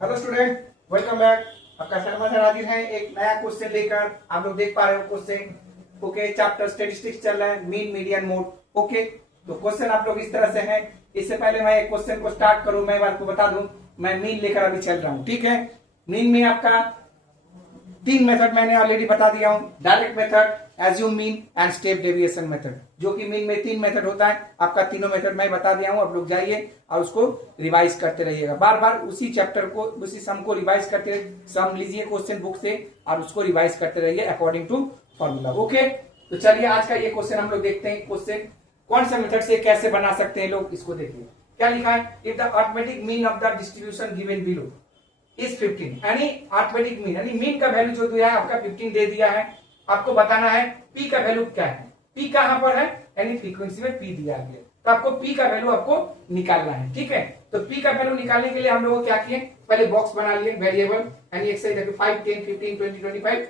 Hello student, welcome back. आपका Sharma sir हाजिर है एक नया क्वेश्चन लेकर। आप लोग देख पा रहे हो क्वेश्चन। ओके, चैप्टर स्टेटिस्टिक्स चल रहा है, मीन मीडियन मोड। ओके, तो क्वेश्चन आप लोग इस तरह से है। इससे पहले मैं एक क्वेश्चन को स्टार्ट करूं, मैं आपको बता दूं मैं मीन लेकर अभी चल रहा हूं। ठीक है, मीन में आपका तीन मेथड मैंने ऑलरेडी बता दिया हूं। Direct method, assume mean and step deviation method, जो कि मीन में तीन मेथड होता है। आपका तीनों मेथड मैं बता दिया हूं। आप लोग जाइए और उसको रिवाइज करते रहिएगा, बार बार उसी चैप्टर को, उसी सम को रिवाइज करते रहिए। सम लीजिए क्वेश्चन बुक से और उसको रिवाइज करते रहिए अकॉर्डिंग टू फॉर्मूला। ओके, तो चलिए आज का ये क्वेश्चन हम लोग देखते हैं। क्वेश्चन कौन सा मेथड से कैसे बना सकते हैं लोग, इसको देखिए। क्या लिखा है, if the arithmetic mean of the distribution given below is 15, यानी अरिथमेटिक मीन, यानी मीन का वैल्यू जो दिया है आपका 15 दे दिया है। आपको बताना है पी का वैल्यू क्या है। पी कहां पर है, यानी फ्रीक्वेंसी में पी दिया गया, तो आपको पी का वैल्यू आपको निकालना है। ठीक है, तो पी का वैल्यू निकालने के लिए हम लोग क्या किए, पहले बॉक्स बना लिए वेरिएबल, यानी एक्सरसाइज 5, 10, 15, 20, 25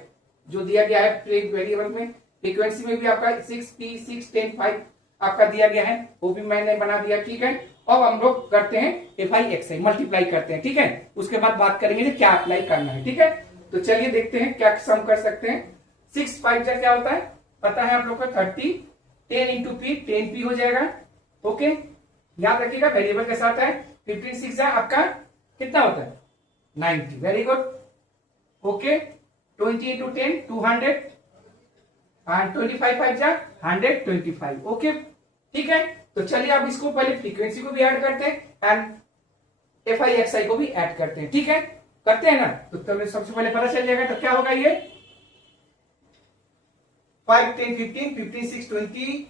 जो दिया गया है वेरिएबल में। फ्रीक्वेंसी में भी आपका 6 P 6 10 5 आपका दिया गया है, वो भी मैंने बना दिया। ठीक है, अब हम लोग करते हैं FI मल्टीप्लाई करते हैं। ठीक है, उसके बाद बात करेंगे क्या अप्लाई करना है। ठीक है, तो चलिए देखते हैं क्या सम कर सकते हैं। 6 5 जा क्या होता है पता है आप लोग को, 30, 10 इंटू पी 10P हो जाएगा। ओके, याद रखिएगा वेरिएबल के साथ है। 15 6 जा आपका कितना होता है 90। Very good. Okay, 20 into 10 200 and 25 5 जा 125। ओके, ठीक है, तो चलिए अब इसको पहले फ्रीक्वेंसी को भी ऐड करते हैं एंड FI को भी ऐड करते हैं। ठीक है, करते हैं ना, तो तुम्हें सबसे पहले पता चल जाएगा। तो क्या होगा ये 5 10 15 15 6 21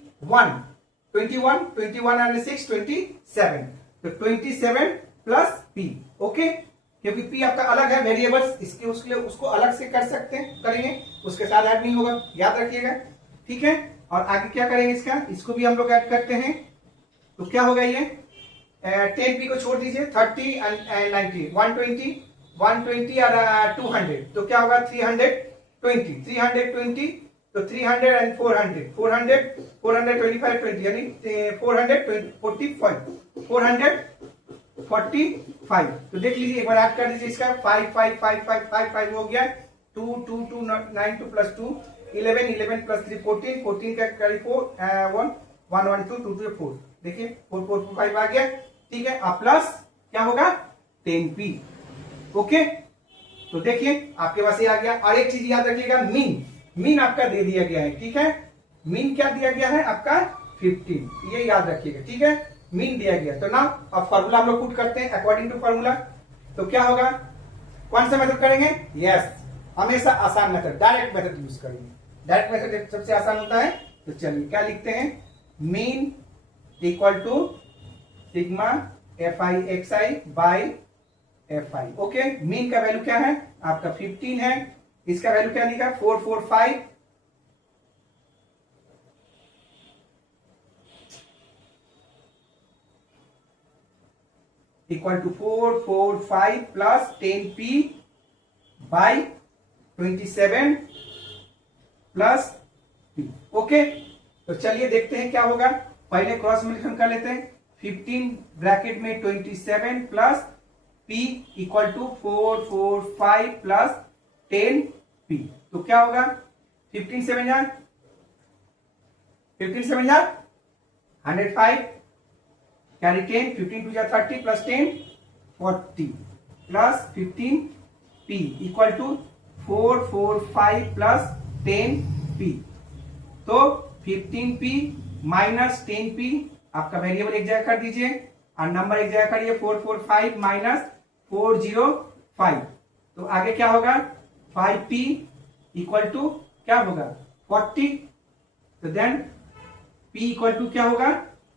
21 21 एंड 6 27, तो 27 प्लस P। ओके, क्योंकि P आपका अलग है वेरिएबल्स, इसके उसके लिए उसको अलग से कर सकते हैं, करेंगे उसके साथ ऐड नहीं होगा, याद रखिएगा। ठीक है, और आगे क्या करेंगे इसका, इसको भी हम लोग ऐड करते हैं। तो क्या होगा ये 10P को छोड़ दीजिए, 30 एंड 90 120 120 और 200, तो क्या होगा 320 320, तो 300 एंड 400 400 425 20, यानी 445। तो देख लीजिए एक बार ऐड कर दीजिए इसका 5 5 5 5 5 5 हो गया, 2 2 2 9 2 प्लस 2 11 11 प्लस 3 14 14 का करी 4 1 1 1 2 2 2 4, देखिए 4 4 5 आ गया। ठीक है, अब प्लस क्या होगा 10P। ओके, तो देखिए आपके पास ये आ गया। और एक चीज याद रखिएगा, मीन मीन आपका दे दिया गया है। ठीक है, मीन क्या दिया गया है आपका 15, ये याद रखिएगा। ठीक है, मीन दिया गया। तो ना अब फॉर्मूला हम लोग पुट करते हैं अकॉर्डिंग टू फॉर्मूला। तो क्या होगा, कौन सा मेथड करेंगे, यस हमेशा आसान मेथड, डायरेक्ट मेथड यूज करेंगे। डायरेक्ट मेथड सबसे आसान होता है। तो चलिए क्या लिखते हैं, mean equal to sigma FI by FI। Okay, mean का वैल्यू क्या है आपका 15 है, इसका वैल्यू क्या लिखा 445 equal to 445 plus 10P by 27 plus P। Okay, तो चलिए देखते हैं क्या होगा। पहले क्रॉस मल्टीप्लिकेशन कर लेते हैं, 15 ब्रैकेट में 27 plus P equal to 445 plus 10P, तो क्या होगा 15 7 जा 105 कैरी 10, 15 2 जा 30 plus 10 40 plus 15P equal to 445 plus 10P, तो 15P माइनस 10P आपका वेरिएबल एक जगह कर दीजिए और नंबर एक जगह करिए, 445 माइनस 405, तो आगे क्या होगा 5P इक्वल टू क्या होगा 40, तो देन P इक्वल टू क्या होगा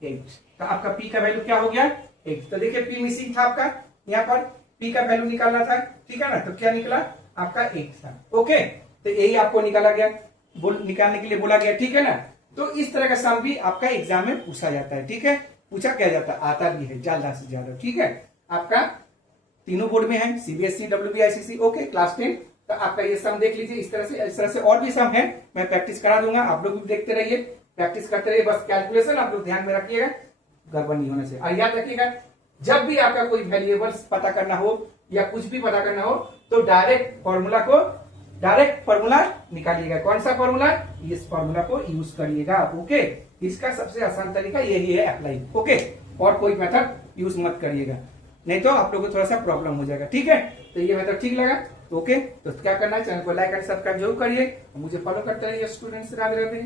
8, तो आपका P का वैल्यू क्या हो गया 8। तो देखिए P मिसिंग था आपका, यहाँ पर P का वैल्यू निकालना था। ठीक है ना, तो क्या निकला आपका 8 था। ओके, तो यही आपको निकाला गया, निकालने के लिए बोला गया। ठीक है ना, तो इस तरह का सम भी आपका एग्जाम में पूछा जाता है। ठीक है, पूछा क्या जाता है, आता भी है ज्यादा से ज्यादा। ठीक है, आपका तीनों बोर्ड में है, CBSE WB ICC। Okay, class 10, तो आपका ये सम देख लीजिए। इस तरह से और भी सम है, मैं प्रैक्टिस करा दूंगा, आप लोग भी देखते रहिए, प्रैक्टिस करते रहिए। बस कैलकुलेशन आप लोग ध्यान में रखिएगा, गड़बड़ नहीं होने से। और याद रखिएगा जब भी आपका कोई वेरिएबल्स पता करना हो या कुछ भी पता करना हो तो डायरेक्ट फॉर्मूला निकालिएगा। कौन सा फॉर्मूला? इस फॉर्मूला को यूज करिएगा। ओके, इसका सबसे आसान तरीका यही है, अप्लाई। ओके, और कोई मेथड यूज मत करिएगा, नहीं तो आप लोगों को थोड़ा सा प्रॉब्लम हो जाएगा। ठीक है, तो ये मेथड ठीक लगा? ओके, तो क्या करना है, चैनल को लाइक एंड सब्सक्राइब जरूर करिए, मुझे फॉलो करते रहिए। स्टूडेंट्स राधे राधे।